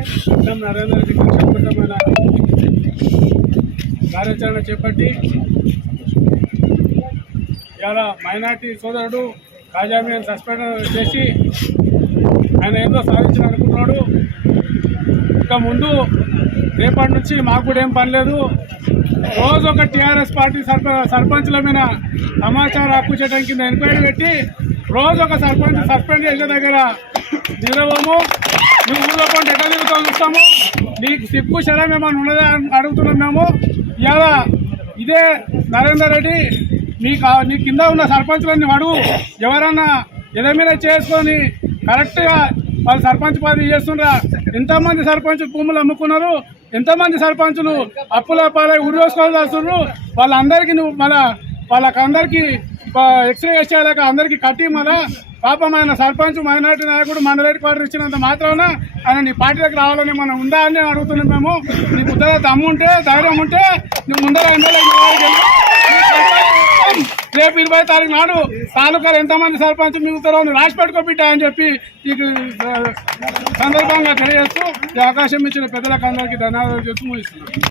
నరేంద్ర రెడ్డి శక్తివంతమైన కార్యాచరణ చేపట్టి ఇలా మైనార్టీ సోదరుడు కాజామీని సస్పెండ్ చేసి ఆయన ఏదో సాధించాలనుకున్నాడు. ఇక ముందు రేపటి నుంచి మాకు కూడా ఏం పని లేదు. రోజు ఒక టీఆర్ఎస్ పార్టీ సర్పంచ్ల మీద సమాచార హక్కు చట్టం కింద ఎంక్వైరీ పెట్టి రోజు ఒక సర్పంచ్ సస్పెండ్ చేసే దగ్గర నిలవము. నువ్వు ఊళ్ళో కొంటే ఎక్కడ తిరుగుతూ చూస్తాము. నీకు సిగ్గు శరం ఏమైనా ఉన్నదా అని అడుగుతున్నాం మేము. ఇలా ఇదే నరేందర్ రెడ్డి నీ కింద ఉన్న సర్పంచులన్నీ అడుగు, ఎవరన్నా ఎదమీద చేసుకొని కరెక్ట్గా వాళ్ళు సర్పంచ్ పదవి చేస్తుండ్రా? ఎంతమంది సర్పంచ్ భూములు అమ్ముకున్నారు, ఎంతమంది సర్పంచులు అప్పుల పాలై ఉరివేసుకోవాల్సి వస్తున్నారు. వాళ్ళందరికీ నువ్వు వాళ్ళకందరికీ ఎక్స్రే చేసేలాగా అందరికీ కట్టి మళ్ళా పాపం ఆయన సర్పంచ్ మైనార్టీ నాయకుడు మండలేటి క్వార్టర్ ఇచ్చినంత మాత్రాన ఆయన నీ పార్టీలోకి రావాలని మనం ఉందా అని అడుగుతున్నాం మేము. నీకు ఉత్తర దమ్ము ఉంటే ధైర్యం ఉంటే నువ్వు ముందర ఎమ్మెల్యే రేపు 20 తారీఖు నాడు తాలూకాలు ఎంతమంది సర్పంచ్ మిగుతారో నువ్వు రాసి పెట్టుకోబిట్టా అని చెప్పి నీకు సందర్భంగా తెలియజేస్తూ ఈ అవకాశం ఇచ్చిన పెద్దలకు అందరికీ ధన్యవాదాలు చెప్తూ ముగిస్తున్నాను.